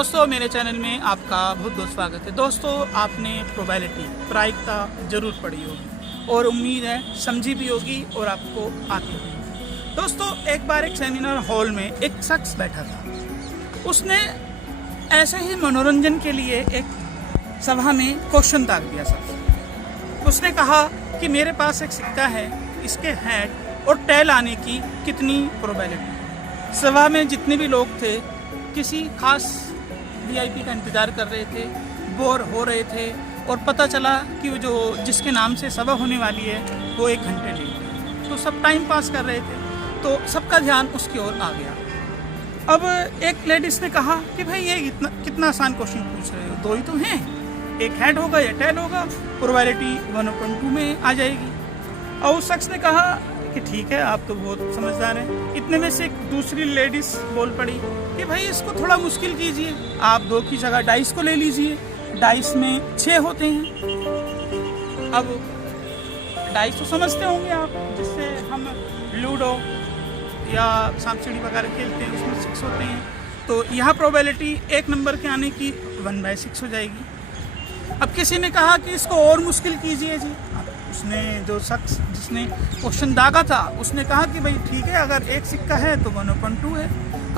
दोस्तों, मेरे चैनल में आपका बहुत बहुत स्वागत है। दोस्तों, आपने प्रोबेबिलिटी प्रायिकता जरूर पढ़ी होगी और उम्मीद है समझी भी होगी और आपको आती होगी। दोस्तों, एक बार एक सेमिनार हॉल में एक शख्स बैठा था। उसने ऐसे ही मनोरंजन के लिए एक सभा में क्वेश्चन दाग दिया सबसे। उसने कहा कि मेरे पास एक सिक्का है, इसके हेड और टेल आने की कितनी प्रोबेबिलिटी। सभा में जितने भी लोग थे किसी खास वीआईपी का इंतज़ार कर रहे थे, बोर हो रहे थे और पता चला कि वो जो जिसके नाम से सभा होने वाली है वो 1 घंटे लेट, तो सब टाइम पास कर रहे थे, तो सबका ध्यान उसकी ओर आ गया। अब एक लेडीज़ ने कहा कि भाई ये कितना आसान क्वेश्चन पूछ रहे हो, 2 ही तो हैं, एक हेड होगा या टेल होगा, प्रोबेबिलिटी 1/2 में आ जाएगी। और उस शख्स ने कहा कि ठीक है, आप तो बहुत समझदार हैं। इतने में से एक दूसरी लेडीज बोल पड़ी कि भाई इसको थोड़ा मुश्किल कीजिए, आप 2 की जगह डाइस को ले लीजिए, डाइस में 6 होते हैं। अब डाइस तो समझते होंगे आप, जिससे हम लूडो या सांप सीढ़ी वगैरह खेलते हैं, उसमें 6 होते हैं। तो यहाँ प्रोबेबिलिटी 1 नंबर के आने की 1/6 हो जाएगी। अब किसी ने कहा कि इसको और मुश्किल कीजिए जी। उसने जो शख्स जिसने क्वेश्चन दागा था उसने कहा कि भाई ठीक है, अगर 1 सिक्का है तो 1/2 है,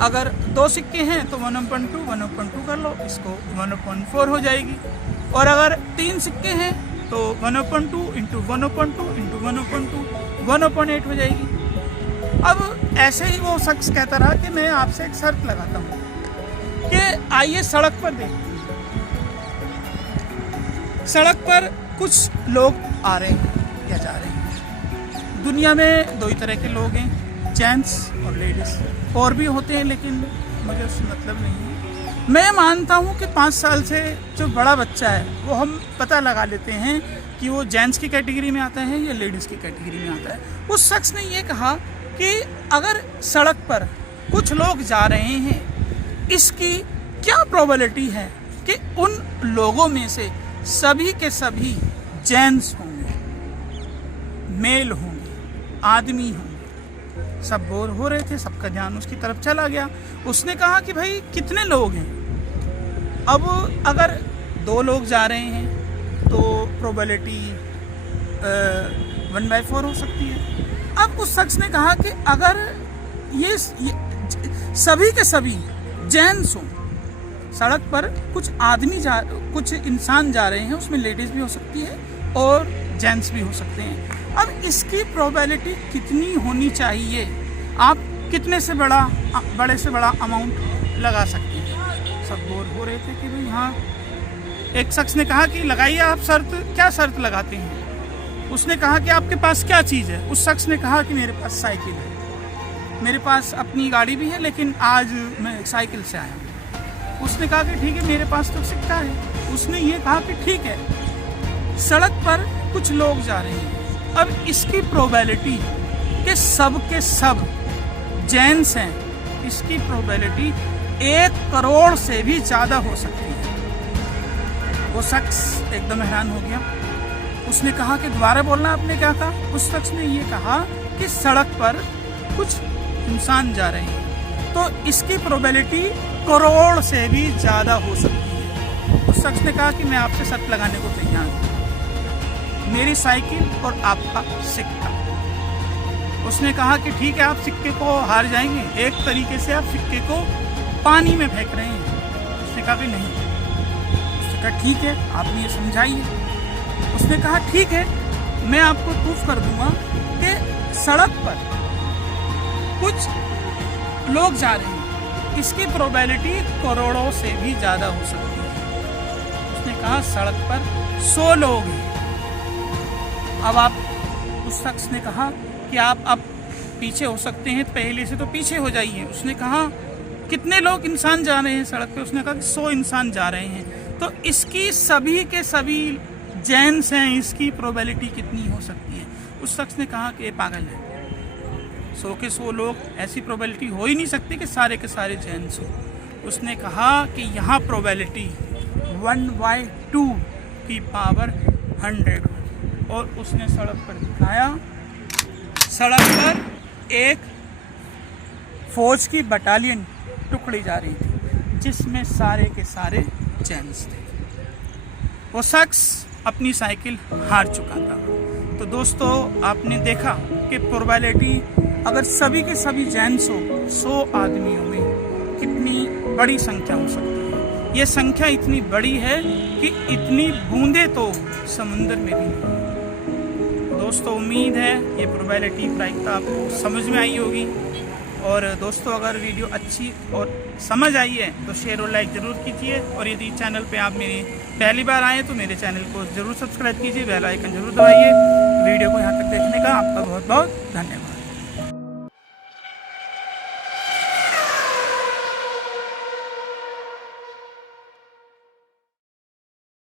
अगर 2 सिक्के हैं तो 1/2 कर लो, इसको 1/4 हो जाएगी, और अगर 3 सिक्के हैं तो 1/2 इंटू 1/2 इंटू 1/2 1/8 हो जाएगी। अब ऐसे ही वो शख्स कहता रहा कि मैं आपसे एक शर्त लगाता हूँ कि आइए सड़क पर देखते हैं। सड़क पर कुछ लोग आ रहे हैं या जा रहे हैं। दुनिया में 2 ही तरह के लोग हैं, जेंट्स और लेडीज। और भी होते हैं लेकिन मुझे उससे मतलब नहीं है। मैं मानता हूँ कि 5 साल से जो बड़ा बच्चा है वो हम पता लगा लेते हैं कि वो जेंट्स की कैटेगरी में आता है या लेडीज़ की कैटेगरी में आता है। उस शख्स ने ये कहा कि अगर सड़क पर कुछ लोग जा रहे हैं, इसकी क्या प्रोबेबिलिटी है कि उन लोगों में से सभी के सभी जेंट्स होंगे, मेल होंगे, आदमी होंगे। सब बोर हो रहे थे, सबका ध्यान उसकी तरफ चला गया। उसने कहा कि भाई कितने लोग हैं। अब अगर 2 लोग जा रहे हैं तो प्रोबेबिलिटी 1/4 हो सकती है। अब उस शख्स ने कहा कि अगर ये सभी के सभी जेंट्स हों, सड़क पर कुछ इंसान जा रहे हैं, उसमें लेडीज़ भी हो सकती है और जेंट्स भी हो सकते हैं। अब इसकी प्रोबेबिलिटी कितनी होनी चाहिए? आप कितने से बड़े से बड़ा अमाउंट लगा सकते हैं। सब बोर हो रहे थे कि भाई हाँ। एक शख्स ने कहा कि लगाइए आप शर्त। क्या शर्त लगाते हैं? उसने कहा कि आपके पास क्या चीज़ है? उस शख्स ने कहा कि मेरे पास साइकिल है, मेरे पास अपनी गाड़ी भी है, लेकिन आज मैं साइकिल से आया हूँ। उसने कहा कि ठीक है, मेरे पास तो सिक्का है। उसने ये कहा कि ठीक है, सड़क पर कुछ लोग जा रहे हैं, अब इसकी प्रोबेबिलिटी कि सब के सब जेंट्स हैं, इसकी प्रोबेबिलिटी 1 करोड़ से भी ज़्यादा हो सकती है। वो शख्स एकदम हैरान हो गया। उसने कहा कि दोबारा बोलना, आपने क्या कहा? उस शख्स ने ये कहा कि सड़क पर कुछ इंसान जा रहे हैं, तो इसकी प्रोबेबिलिटी करोड़ से भी ज़्यादा हो सकती है। उस शख्स ने कहा कि मैं आपसे शर्त लगाने को तैयार हूँ, मेरी साइकिल और आपका सिक्का। उसने कहा कि ठीक है, आप सिक्के को हार जाएंगे। एक तरीके से आप सिक्के को पानी में फेंक रहे हैं। उसने कहा कि नहीं। उसने कहा ठीक है, आपने ये समझाइए। उसने कहा ठीक है, मैं आपको प्रूफ कर दूंगा कि सड़क पर कुछ लोग जा रहे हैं, इसकी प्रोबेबिलिटी करोड़ों से भी ज़्यादा हो सकती है। उसने कहा सड़क पर 100 लोग हैं। अब आप, उस शख्स ने कहा कि आप अब पीछे हो सकते हैं, पहले से तो पीछे हो जाइए। उसने कहा कितने लोग इंसान जा रहे हैं सड़क पे? उसने कहा कि 100 इंसान जा रहे हैं, तो इसकी सभी के सभी जेंट्स हैं, इसकी प्रोबेबिलिटी कितनी हो सकती है? उस शख्स ने कहा कि ये पागल है, 100 के 100 लोग, ऐसी प्रोबेबिलिटी हो ही नहीं सकती कि सारे के सारे जेंट्स हो। उसने कहा कि यहाँ प्रोबेबिलिटी 1/2 की पावर 100 हो। और उसने सड़क पर दिखाया, सड़क पर एक फौज की बटालियन टुकड़ी जा रही थी, जिसमें सारे के सारे जेंट्स थे। वो शख्स अपनी साइकिल हार चुका था। तो दोस्तों आपने देखा कि प्रोबेबिलिटी अगर सभी के सभी जेंट्स हो 100 आदमियों में कितनी बड़ी संख्या हो सकती है। ये संख्या इतनी बड़ी है कि इतनी बूंदें तो समुंदर में भी नहीं। दोस्तों उम्मीद है ये प्रोबेबिलिटी प्रायिकता आपको समझ में आई होगी। और दोस्तों अगर वीडियो अच्छी और समझ आई है तो शेयर और लाइक ज़रूर कीजिए। और यदि चैनल पे आप मेरी पहली बार आए तो मेरे चैनल को ज़रूर सब्सक्राइब कीजिए, बेल आइकन ज़रूर दबाइए। वीडियो को यहाँ तक देखने का आपका बहुत बहुत धन्यवाद।